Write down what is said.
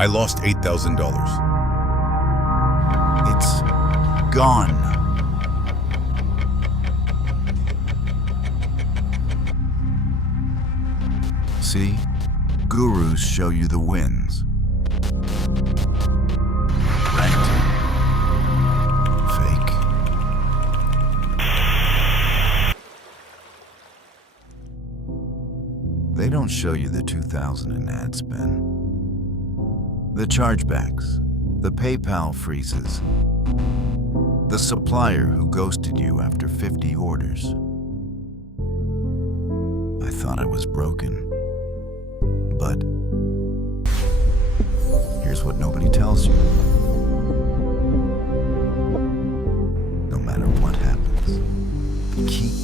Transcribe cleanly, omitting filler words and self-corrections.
I lost $8,000. It's gone. See? Gurus show you the wins. Right. Fake. They don't show you the 2,000 in ad spend. The chargebacks, the PayPal freezes, the supplier who ghosted you after 50 orders. I thought I was broken. But here's what nobody tells you. No matter what happens, keep